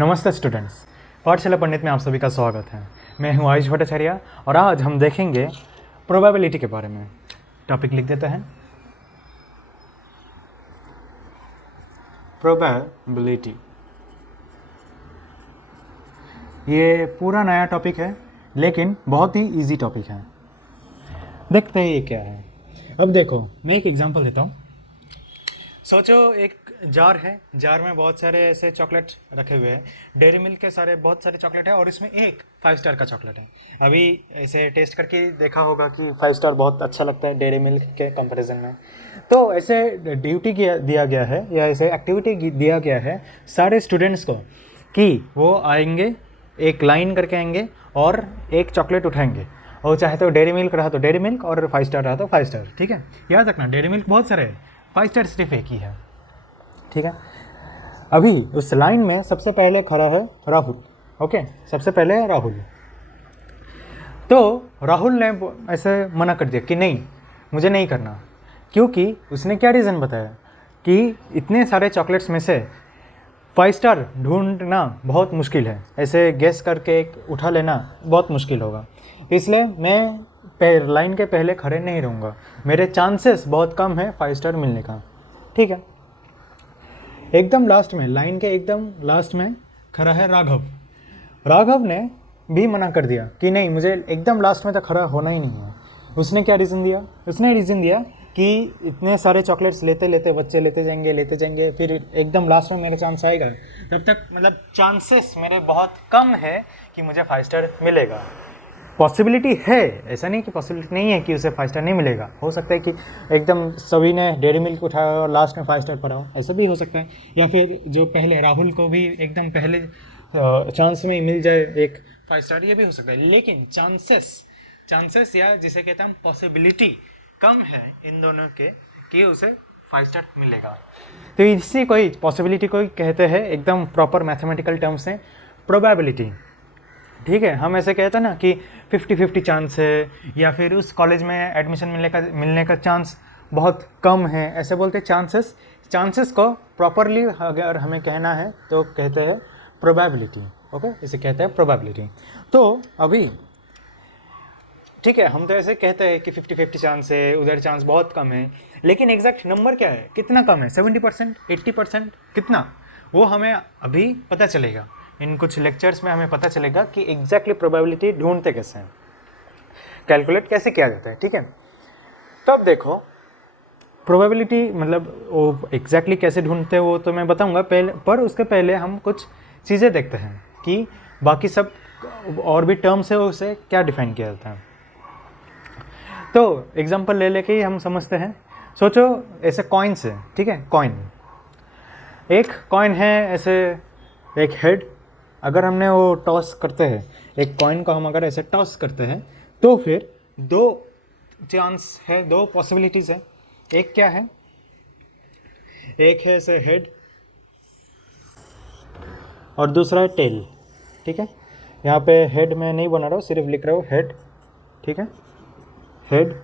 नमस्ते स्टूडेंट्स, पाठशाला पंडित में आप सभी का स्वागत है। मैं हूं आयुष भट्टाचार्य और आज हम देखेंगे प्रोबेबिलिटी के बारे में। टॉपिक लिख देते हैं, प्रोबेबिलिटी। ये पूरा नया टॉपिक है लेकिन बहुत ही इजी टॉपिक है। देखते हैं ये क्या है। अब देखो, मैं एक एग्जांपल देता हूँ। सोचो एक जार है, जार में बहुत सारे ऐसे चॉकलेट रखे हुए हैं। डेयरी मिल्क के बहुत सारे चॉकलेट है और इसमें एक 5 स्टार का चॉकलेट है। अभी ऐसे टेस्ट करके देखा होगा कि 5 स्टार बहुत अच्छा लगता है डेयरी मिल्क के कंपैरिजन में। तो ऐसे ड्यूटी दिया गया है या ऐसे एक्टिविटी दिया गया है सारे स्टूडेंट्स को कि वो आएंगे, एक लाइन करके आएंगे और एक चॉकलेट उठाएंगे। और चाहे तो डेयरी मिल्क रहा तो डेयरी मिल्क और 5 स्टार रहा तो 5 स्टार। ठीक है, याद रखना डेयरी मिल्क बहुत सारे है, 5 स्टार सिर्फ एक ही है। ठीक है, अभी उस लाइन में सबसे पहले खड़ा है राहुल। ओके, सबसे पहले राहुल। तो राहुल ने ऐसे मना कर दिया कि नहीं, मुझे नहीं करना। क्योंकि उसने क्या रीज़न बताया कि इतने सारे चॉकलेट्स में से 5 स्टार ढूंढना बहुत मुश्किल है, ऐसे गेस करके एक उठा लेना बहुत मुश्किल होगा, इसलिए मैं लाइन के पहले खड़े नहीं रहूँगा। मेरे चांसेस बहुत कम है 5 स्टार मिलने का। ठीक है, एकदम लास्ट में, लाइन के एकदम लास्ट में खड़ा है राघव। राघव ने भी मना कर दिया कि नहीं, मुझे एकदम लास्ट में तो खड़ा होना ही नहीं है। उसने क्या रीज़न दिया? उसने रीज़न दिया कि इतने सारे चॉकलेट्स लेते लेते बच्चे लेते जाएंगे, फिर एकदम लास्ट में मेरा चांस आएगा, तब तक मतलब चांसेस मेरे बहुत कम है कि मुझे 5 स्टार मिलेगा। पॉसिबिलिटी है, ऐसा नहीं कि पॉसिबिलिटी नहीं है कि उसे 5 स्टार नहीं मिलेगा। हो सकता है कि एकदम सभी ने डेयरी मिल्क उठाया और लास्ट में 5 स्टार पड़ा हो, ऐसा भी हो सकता है। या फिर जो पहले राहुल को भी एकदम पहले चांस में ही मिल जाए एक 5 स्टार, ये भी हो सकता है। लेकिन चांसेस या जिसे कहते हैं पॉसिबिलिटी कम है इन दोनों के कि उसे 5 स्टार मिलेगा। तो इसी को पॉसिबिलिटी को कहते हैं एकदम प्रॉपर मैथमेटिकल टर्म्स से प्रोबेबिलिटी। ठीक है, हम ऐसे कहते हैं ना कि 50-50 चांस है, या फिर उस कॉलेज में एडमिशन मिलने का चांस बहुत कम है, ऐसे बोलते हैं। चांसेस को प्रॉपरली अगर हमें कहना है तो कहते हैं प्रोबेबिलिटी। ओके, इसे कहते हैं प्रोबेबिलिटी। तो अभी ठीक है, हम तो ऐसे कहते हैं कि 50-50 चांस है, उधर चांस बहुत कम है, लेकिन एग्जैक्ट नंबर क्या है, कितना कम है? 70%, 80%, कितना? वो हमें अभी पता चलेगा। इन कुछ लेक्चर्स में हमें पता चलेगा कि एग्जैक्टली प्रोबेबिलिटी ढूंढते कैसे हैं, कैलकुलेट कैसे किया जाता है। ठीक है, तो अब देखो प्रोबेबिलिटी मतलब वो एग्जैक्टली कैसे ढूंढते हैं वो तो मैं बताऊंगा पहले, पर उसके पहले हम कुछ चीज़ें देखते हैं कि बाकी सब और भी टर्म्स है उसे क्या डिफाइन किया जाता है। तो एग्जाम्पल ले लेके ही हम समझते हैं। सोचो ऐसे कॉइन्स है। ठीक है, एक कॉइन है, ऐसे एक हेड। अगर हमने वो टॉस करते हैं, एक कॉइन को हम अगर ऐसे टॉस करते हैं तो फिर 2 चांस है, 2 पॉसिबिलिटीज़ है। एक क्या है? एक है ऐसे हेड और दूसरा है टेल। ठीक है, यहाँ पे हेड में नहीं बना रहा हूँ, सिर्फ लिख रहा हूँ हेड। ठीक है, हेड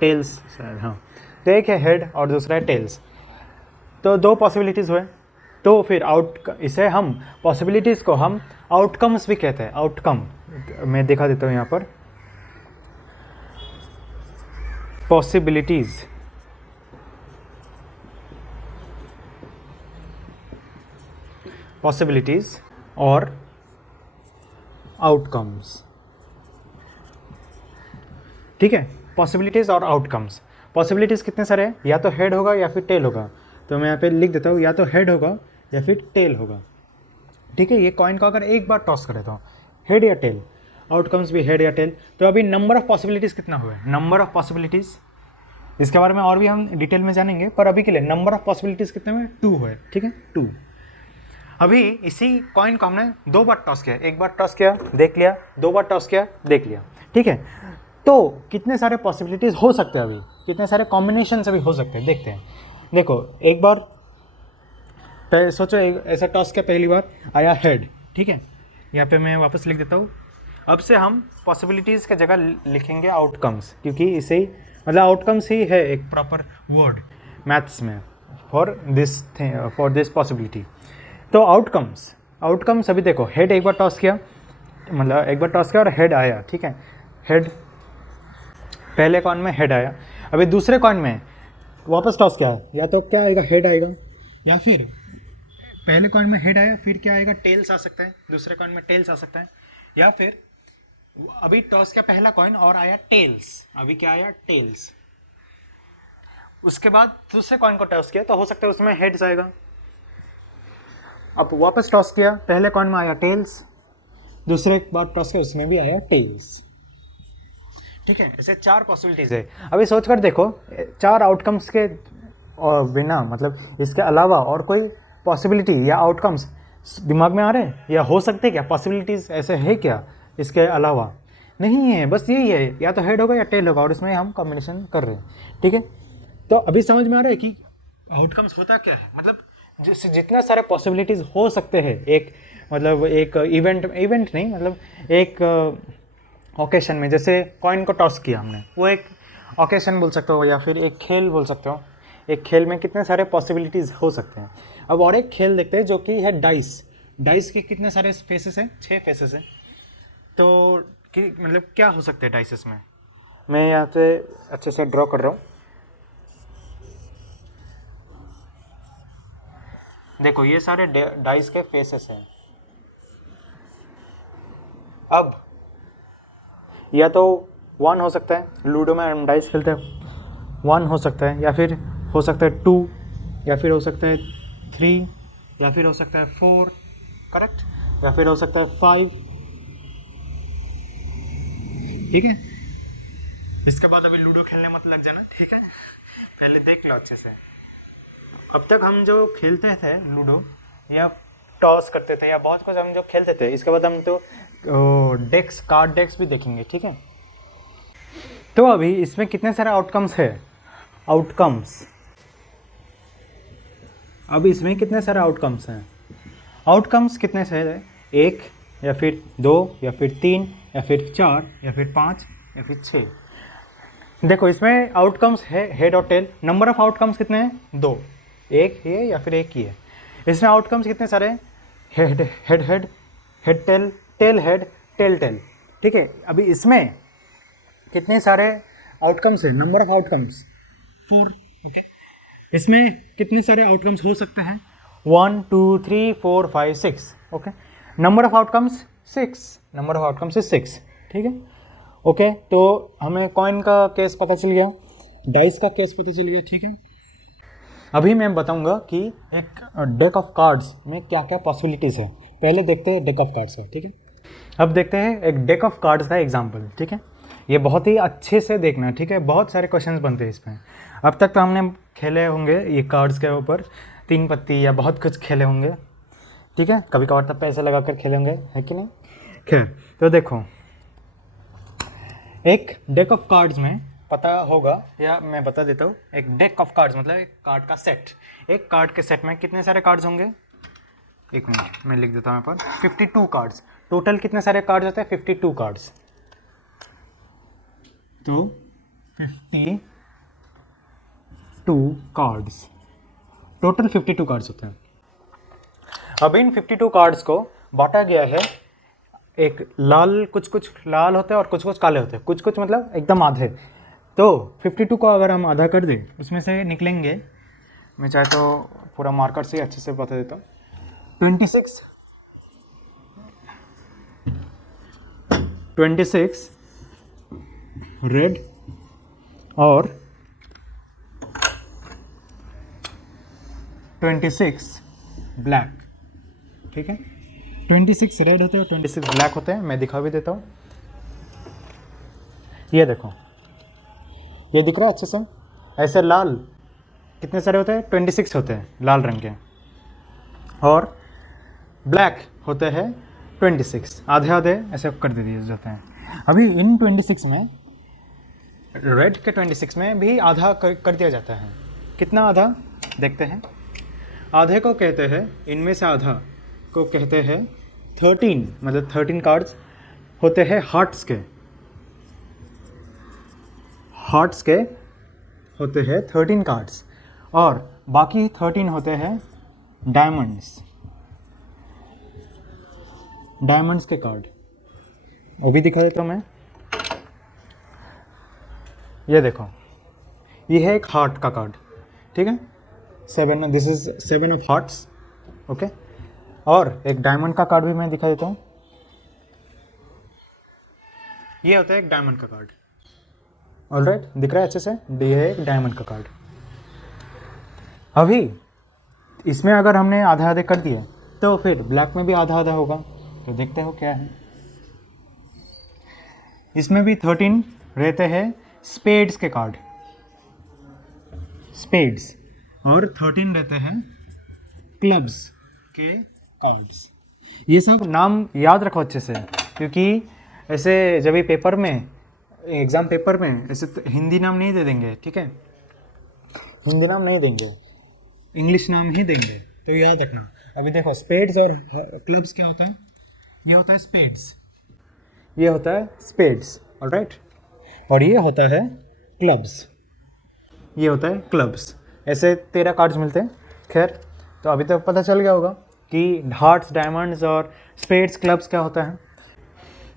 टेल्स शायद, हाँ। तो एक है हेड और दूसरा है टेल्स। तो 2 पॉसिबिलिटीज़ हुए। तो फिर इसे हम पॉसिबिलिटीज़ को हम आउटकम्स भी कहते हैं। आउटकम मैं दिखा देता हूँ यहाँ पर। पॉसिबिलिटीज़ और आउटकम्स। ठीक है, पॉसिबिलिटीज़ और आउटकम्स। पॉसिबिलिटीज़ कितने सारे हैं? या तो हेड होगा या फिर टेल होगा। तो मैं यहाँ पे लिख देता हूँ, या तो हेड होगा या फिर टेल होगा। ठीक है, ये कॉइन को अगर एक बार टॉस कर देता हूँ, हेड या टेल, आउटकम्स भी हेड या टेल। तो अभी नंबर ऑफ पॉसिबिलिटीज़ कितना हुआ है? नंबर ऑफ पॉसिबिलिटीज़, इसके बारे में और भी हम डिटेल में जानेंगे, पर अभी के लिए नंबर ऑफ पॉसिबिलिटीज़ कितने हुए? 2 हुए। ठीक है, 2। अभी इसी कॉइन को हमने 2 बार टॉस किया। एक बार टॉस किया, देख लिया, 2 बार टॉस किया, देख लिया। ठीक है, तो कितने सारे पॉसिबिलिटीज़ हो सकते हैं, अभी कितने सारे कॉम्बिनेशन अभी हो सकते हैं, देखते हैं। देखो, एक बार सोचो ऐसा टॉस किया, पहली बार आया हेड। ठीक है, यहाँ पे मैं वापस लिख देता हूँ। अब से हम पॉसिबिलिटीज़ के जगह लिखेंगे आउटकम्स, क्योंकि इसे ही मतलब आउटकम्स ही है एक प्रॉपर वर्ड मैथ्स में फॉर दिस पॉसिबिलिटी। तो आउटकम्स अभी देखो, हेड एक बार टॉस किया, मतलब एक बार टॉस किया और हेड आया, ठीक है, हेड पहले कॉइन में हेड आया। अभी दूसरे कॉइन में वापस टॉस किया, या तो क्या आएगा, हेड आएगा, या फिर पहले कॉइन में हेड आया फिर क्या आएगा, टेल्स आ सकता है, दूसरे कॉइन में टेल्स आ सकता है, या फिर अभी टॉस किया पहला कॉइन और आया टेल्स, अभी क्या आया, टेल्स। उसके बाद दूसरे कॉइन को टॉस किया तो हो सकता है उसमें हेड्स आएगा। अब वापस टॉस किया, पहले कॉइन में आया टेल्स, दूसरे बार टॉस किया उसमें भी आया टेल्स, ठीक है। ऐसे 4 पॉसिबिलिटीज है। अभी सोच कर देखो, 4 आउटकम्स के और बिना, मतलब इसके अलावा और कोई पॉसिबिलिटी या आउटकम्स दिमाग में आ रहे हैं या हो सकते क्या, पॉसिबिलिटीज ऐसे है क्या इसके अलावा? नहीं है, बस यही है, या तो हेड होगा या टेल होगा और इसमें हम कॉम्बिनेशन कर रहे हैं, ठीक है। तो अभी समझ में आ रहा है कि आउटकम्स होता क्या है, मतलब जितना सारे पॉसिबिलिटीज हो सकते हैं एक, मतलब एक इवेंट नहीं, मतलब एक ओकेशन में, जैसे कॉइन को टॉस किया हमने, वो एक ओकेशन बोल सकते हो या फिर एक खेल बोल सकते हो। एक खेल में कितने सारे पॉसिबिलिटीज़ हो सकते हैं। अब और एक खेल देखते हैं जो कि है डाइस के कितने सारे फेसेस हैं, 6 फेसेस हैं। तो कि मतलब क्या हो सकते हैं डाइसेस में, मैं यहाँ से अच्छे से ड्रॉ कर रहा हूँ। देखो ये सारे डाइस के फेसेस हैं। अब या तो 1 हो सकता है, लूडो में हम डाइस खेलते हैं, 1 हो सकता है, या फिर हो सकता है 2, या फिर हो सकता है 3, या फिर हो सकता है 4, करेक्ट, या फिर हो सकता है 5, ठीक है। इसके बाद अभी लूडो खेलने मत लग जाना, ठीक है, पहले देख लो अच्छे से। अब तक हम जो खेलते थे लूडो या टॉस करते थे या बहुत कुछ हम जो खेलते थे, इसके बाद हम तो कार्ड डेक्स भी देखेंगे, ठीक है। तो अभी इसमें कितने सारे आउटकम्स है, अब इसमें कितने सारे आउटकम्स हैं, आउटकम्स कितने सारे, 1 या फिर 2 या फिर 3 या फिर 4 या फिर 5 या फिर 6। देखो इसमें आउटकम्स है हेड और टेल, नंबर ऑफ आउटकम्स कितने हैं, 2, एक ये या फिर एक ही है। इसमें आउटकम्स कितने सारे, head tail, tail head, tail, ठीक है। अभी इसमें कितने सारे आउटकम्स है, नंबर ऑफ आउटकम्स 4, ओके। इसमें कितने सारे आउटकम्स हो सकते हैं, 1 2 3 4 5 6, ओके। नंबर ऑफ आउटकम्स 6, ठीक है, ओके। तो हमें कॉइन का केस पता चल गया, डाइस का केस पता चल गया, ठीक है। अभी मैं बताऊंगा कि एक डेक ऑफ कार्ड्स में क्या क्या पॉसिबिलिटीज़ है। पहले देखते हैं डेक ऑफ कार्ड्स का, ठीक है। अब देखते हैं एक डेक ऑफ कार्ड्स का एग्जांपल, ठीक है। ये बहुत ही अच्छे से देखना, ठीक है, बहुत सारे क्वेश्चंस बनते हैं इसमें। अब तक तो हमने खेले होंगे ये कार्ड्स के ऊपर 3 पत्ती या बहुत कुछ खेले होंगे, ठीक है, कभी कभार तब पैसे लगा कर खेले होंगे, है कि नहीं। खैर, तो देखो एक डेक ऑफ कार्ड्स में पता होगा, या मैं बता देता हूँ, एक डेक ऑफ कार्ड्स मतलब एक कार्ड का सेट। एक कार्ड के सेट में कितने सारे कार्ड्स होंगे, एक मिनट मैं लिख देता हूँ यहाँ पर, 52 कार्ड्स। टोटल कितने सारे कार्ड्स होते हैं, 52 कार्ड्स। तो 52 कार्ड्स, टोटल 52 कार्ड्स होते हैं। अब इन 52 कार्ड्स को बांटा गया है, एक लाल, कुछ लाल होते हैं और कुछ काले होते हैं, कुछ मतलब एकदम आधे। तो 52 को अगर हम आधा कर दें, उसमें से निकलेंगे, मैं चाहे तो पूरा मार्कर से अच्छे से बता देता हूँ, 26 रेड और 26 ब्लैक, ठीक है। 26 रेड होते हैं और 26 ब्लैक होते हैं। मैं दिखा भी देता हूँ, ये देखो, ये दिख रहा है अच्छे से। ऐसे लाल कितने सारे होते हैं, 26 होते हैं लाल रंग के, और ब्लैक होते हैं 26, आधे आधे ऐसे कर दे दिए जाते हैं। अभी इन 26 में, रेड के 26 में भी आधा कर दिया जाता है। कितना आधा देखते हैं। आधे को कहते हैं, इनमें से आधा को कहते हैं 13, मतलब 13 कार्ड्स होते हैं हार्ट्स के होते हैं 13 कार्ड्स, और बाकी 13 होते हैं डायमंड्स, डायमंड्स के कार्ड। वो भी दिखा देता हूँ मैं। ये देखो, ये है एक हार्ट का कार्ड, ठीक है, 7, this is 7 of hearts, okay. और एक डायमंड का कार्ड भी मैं दिखा देता हूँ। ये होता है एक डायमंड का कार्ड, ऑलराइट, दिख रहा है अच्छे से, ये है एक डायमंड का कार्ड। अभी इसमें अगर हमने आधे आधे कर दिए तो फिर ब्लैक में भी आधा आधा होगा, तो देखते हो क्या है। इसमें भी 13 रहते हैं स्पेड्स के कार्ड, स्पेड्स, और 13 रहते हैं क्लब्स के कार्ड्स। ये सब नाम याद रखो अच्छे से, क्योंकि ऐसे जब भी पेपर में, एग्ज़ाम पेपर में ऐसे हिंदी नाम नहीं दे देंगे, ठीक है, हिंदी नाम नहीं देंगे, इंग्लिश नाम ही देंगे, तो याद रखना। अभी देखो, स्पेड्स और क्लब्स क्या होता है, ये होता है स्पेड्स, ये होता है स्पेड्स, ऑलराइट, और ये होता है क्लब्स, ये होता है क्लब्स। ऐसे 13 कार्ड्स मिलते हैं। खैर, तो अभी तक पता चल गया होगा कि हार्ट्स, डायमंड्स और स्पेड्स, क्लब्स क्या होता है।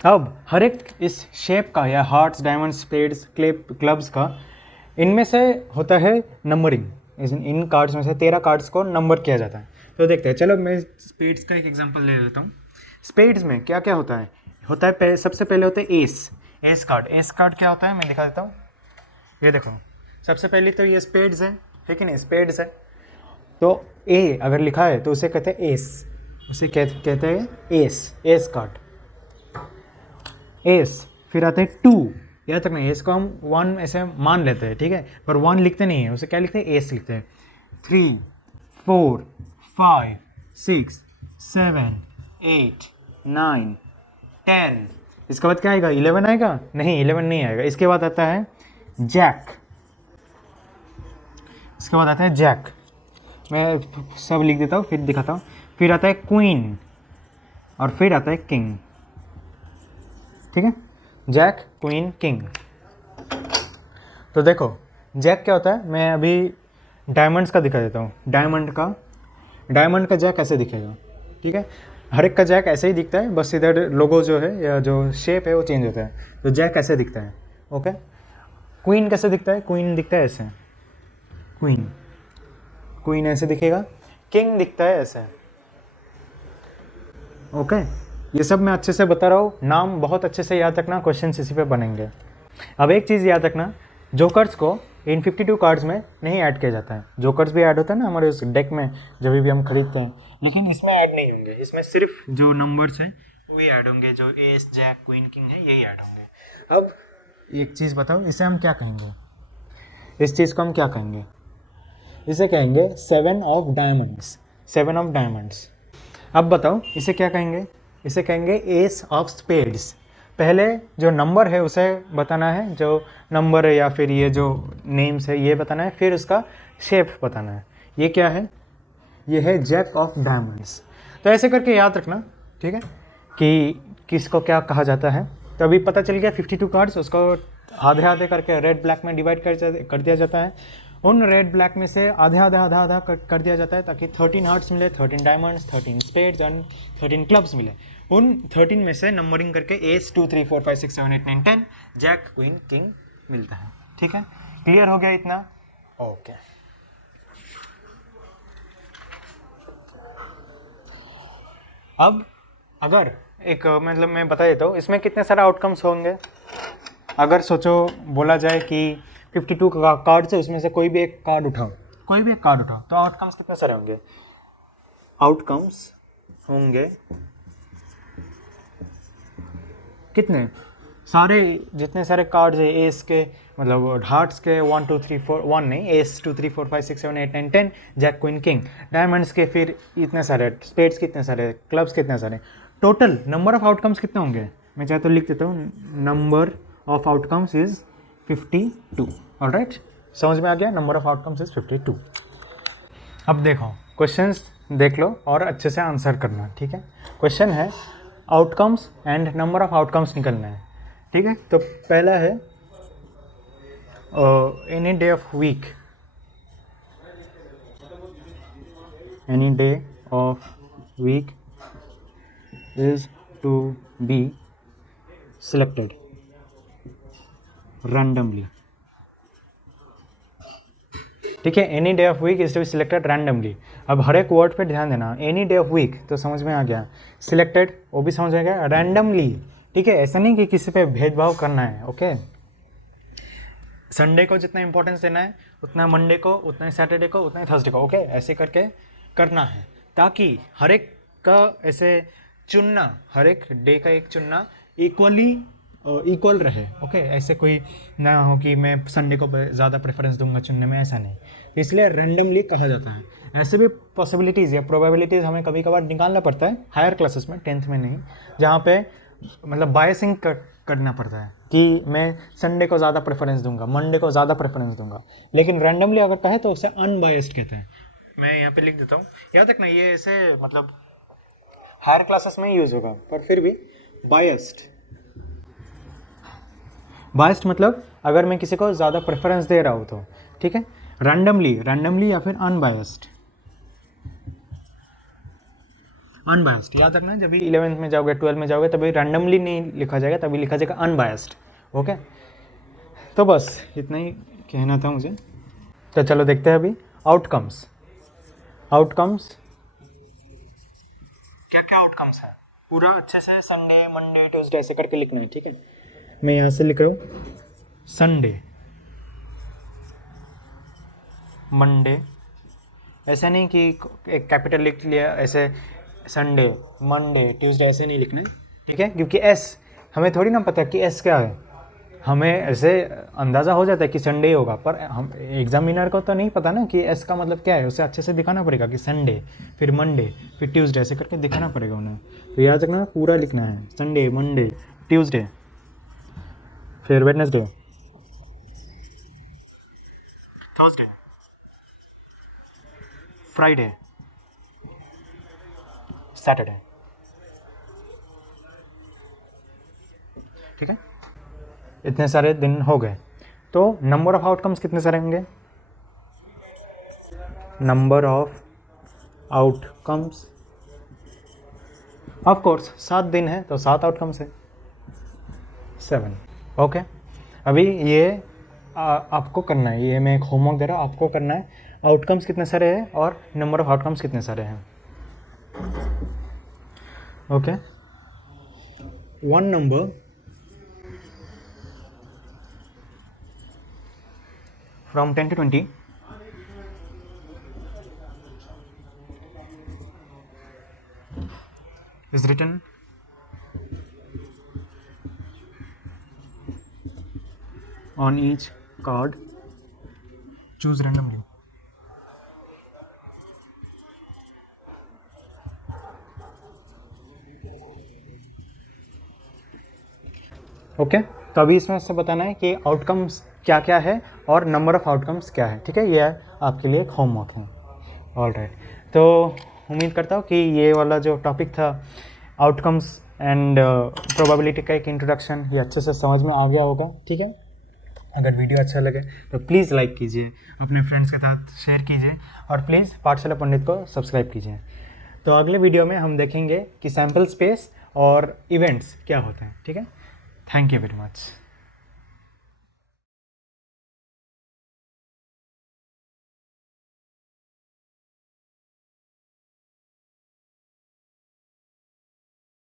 अब हर एक इस शेप का, या हार्ट्स, डायमंड्स, स्पेड्स, क्लब्स का, इनमें से होता है नंबरिंग। इन कार्ड्स में से 13 कार्ड्स को नंबर किया जाता है। तो देखते हैं, चलो मैं स्पेड्स का एक एग्जांपल ले लेता हूँ। स्पेड्स में क्या क्या होता है सबसे पहले होते हैं एस कार्ड। एस कार्ड क्या होता है मैं दिखा देता हूँ। ये देखो, सबसे पहले तो ये स्पेड्स है कि नहीं, स्पेड्स है, तो ए अगर लिखा है तो उसे कहते हैं एस, उसे कहते हैं एस कार्ड, एस। फिर आता है 2, याद तक नहीं, एस को हम 1 ऐसे मान लेते हैं, ठीक है, पर 1 लिखते नहीं है, उसे क्या लिखते हैं, एस लिखते हैं। 3, 4, 5, 6, 7, 8, 9, 10, इसके बाद क्या आएगा, 11 आएगा, नहीं 11 नहीं आएगा। इसके बाद आता है जैक, इसके बाद आता है जैक, मैं सब लिख देता हूँ फिर दिखाता हूँ। फिर आता है क्वीन, और फिर आता है किंग, ठीक है, जैक, क्वीन, किंग। तो देखो, जैक क्या होता है, मैं अभी डायमंड्स का दिखा देता हूँ। डायमंड का जैक ऐसे दिखेगा, ठीक है, हर एक का जैक ऐसे ही दिखता है, बस इधर लोगो जो है या जो शेप है वो चेंज होता है। तो जैक ऐसे दिखता है, ओके। क्वीन कैसे दिखता है, क्वीन दिखता है ऐसे, क्वीन ऐसे दिखेगा। किंग दिखता है ऐसे, ओके। ये सब मैं अच्छे से बता रहा हूँ, नाम बहुत अच्छे से याद रखना, क्वेश्चन इसी पे बनेंगे। अब एक चीज़ याद रखना, जोकर्स को इन 52 कार्ड्स में नहीं ऐड किया जाता है। जोकर्स भी ऐड होता है ना हमारे उस डेक में जब भी हम खरीदते हैं, लेकिन इसमें ऐड नहीं होंगे। इसमें सिर्फ जो नंबर्स हैं वही ऐड होंगे, जो एस, जैक, क्वीन, किंग है, यही ऐड होंगे। अब एक चीज़ बताओ, इसे हम क्या कहेंगे, इस चीज़ को हम क्या कहेंगे, इसे कहेंगे 7 ऑफ डायमंड्स, 7 ऑफ डायमंड्स। अब बताओ इसे क्या कहेंगे, इसे कहेंगे एस ऑफ स्पेड्स। पहले जो नंबर है उसे बताना है, जो नंबर है या फिर ये जो नेम्स है ये बताना है, फिर उसका शेप बताना है। ये क्या है, ये है जैक ऑफ डायमंड्स। तो ऐसे करके याद रखना, ठीक है, कि किसको क्या कहा जाता है। तो अभी पता चल गया 52 कार्ड्स, उसको आधे आधे करके रेड ब्लैक में डिवाइड कर दिया जाता है। उन रेड ब्लैक में से आधे आधा कर दिया जाता है, ताकि 13 हार्ट्स मिले, 13 डायमंड्स, 13 स्पेड्स एंड 13 क्लब्स मिले। उन 13 में से नंबरिंग करके एस 2 3 4 5 6 7 8 9 10 जैक, क्वीन, किंग मिलता है, ठीक है। क्लियर हो गया इतना, ओके। अब अगर एक मतलब मैं बता देता हूँ, इसमें कितने सारे आउटकम्स होंगे। अगर सोचो, बोला जाए कि 52 का कार्ड है, उसमें से कोई भी एक कार्ड उठाओ, तो आउटकम्स कितने सारे होंगे, आउटकम्स होंगे कितने सारे, जितने सारे कार्ड्स है एस के, मतलब हार्ट्स के 1 2 3 4, 1 नहीं, ace 2 3 4 5 6 7 8 9 10 jack, queen, king. Diamonds के फिर इतने सारे, स्पेड्स कितने सारे, क्लब्स कितने सारे, टोटल नंबर ऑफ आउटकम्स कितने होंगे। मैं चाहे तो लिख देता हूँ, number of outcomes is 52, alright. समझ में आ गया, नंबर ऑफ आउटकम्स इज 52। अब देखो, क्वेश्चंस देख लो और अच्छे से आंसर करना, ठीक है। क्वेश्चन है outcomes and number of outcomes निकलना है, ठीक है। तो पहला है any day of week, any day of week is to be selected randomly. ठीक है, any day of week is to be selected randomly. अब हर एक वर्ड पे ध्यान देना, एनी डे ऑफ वीक तो समझ में आ गया, सिलेक्टेड वो भी समझ में आ गया, रैंडमली। ठीक है, ऐसा नहीं कि किसी पे भेदभाव करना है। ओके, संडे को जितना इंपॉर्टेंस देना है उतना मंडे को, उतना ही सैटरडे को, उतना ही थर्सडे को। ओके, ऐसे करके करना है ताकि हर एक का ऐसे चुनना, हर एक डे का एक चुनना इक्वल रहे। ओके, ऐसे कोई ना हो कि मैं संडे को ज़्यादा प्रेफरेंस दूंगा चुनने में, ऐसा नहीं। तो इसलिए रैंडमली कहा जाता है। ऐसे भी पॉसिबिलिटीज़ या प्रोबेबिलिटीज़ हमें कभी कभार निकालना पड़ता है हायर क्लासेस में, 10th में नहीं, जहाँ पे मतलब बायसिंग करना पड़ता है कि मैं संडे को ज़्यादा प्रेफरेंस दूंगा, मंडे को ज़्यादा प्रेफरेंस दूंगा। लेकिन रैंडमली अगर कहे तो उसे अनबायस्ड कहते हैं। मैं यहाँ पे लिख देता हूँ, याद रखना, ये ऐसे मतलब हायर क्लासेस में यूज़ होगा, पर फिर भी बायस्ड मतलब अगर मैं किसी को ज़्यादा प्रेफरेंस दे रहा हूँ तो। ठीक है, रैंडमली या फिर अनबायस्ड याद रखना। जब भी 11th में जाओगे, 12th में जाओगे, तभी रैंडमली नहीं लिखा जाएगा, तभी लिखा जाएगा अनबायस्ड। ओके, तो बस इतना ही कहना था मुझे। तो चलो देखते हैं अभी आउटकम्स। क्या क्या आउटकम्स है, पूरा अच्छे से संडे, मंडे, ट्यूसडे ऐसे करके लिखना है। ठीक है, मैं यहाँ से लिख रहा हूँ संडे, मंडे, ऐसा नहीं कि एक कैपिटल लिख लिया ऐसे, संडे, मंडे, ट्यूसडे ऐसे नहीं लिखना है। ठीक है, क्योंकि एस हमें थोड़ी ना पता कि एस क्या है, हमें ऐसे अंदाज़ा हो जाता है कि संडे होगा, पर हम एग्जामिनर को तो नहीं पता ना कि एस का मतलब क्या है। उसे अच्छे से दिखाना पड़ेगा कि संडे, फिर मंडे, फिर ट्यूसडे, ऐसे करके दिखाना पड़ेगा उन्हें। तो याद रखना, पूरा लिखना है, संडे, मंडे, ट्यूसडे, फिर वेडनेसडे, थर्सडे, फ्राइडे, सैटरडे। ठीक है, इतने सारे दिन हो गए। तो नंबर ऑफ आउटकम्स कितने सारे होंगे? Number of outcomes of course 7 दिन है तो 7 आउटकम्स है, 7। ओके, अभी ये आपको करना है, ये मैं एक होमवर्क दे रहा हूँ, आपको करना है। आउटकम्स कितने सारे हैं और नंबर ऑफ आउटकम्स कितने सारे हैं। Okay, one number from 10 to 20 is written on each card. Choose randomly. Okay, तो अभी इसमें से बताना है कि आउटकम्स क्या क्या है और नंबर ऑफ आउटकम्स क्या है। ठीक है, ये आपके लिए एक होमवर्क है। ऑल राइट, तो उम्मीद करता हूँ कि ये वाला जो टॉपिक था आउटकम्स एंड प्रोबेबिलिटी का एक इंट्रोडक्शन, ये अच्छे से समझ में आ गया होगा। ठीक है, अगर वीडियो अच्छा लगे तो प्लीज़ लाइक कीजिए, अपने फ्रेंड्स के साथ शेयर कीजिए और प्लीज़ पाठशाला पंडित को सब्सक्राइब कीजिए। तो अगले वीडियो में हम देखेंगे कि सैम्पल स्पेस और इवेंट्स क्या होते हैं। ठीक है, थैंक यू वेरी मच।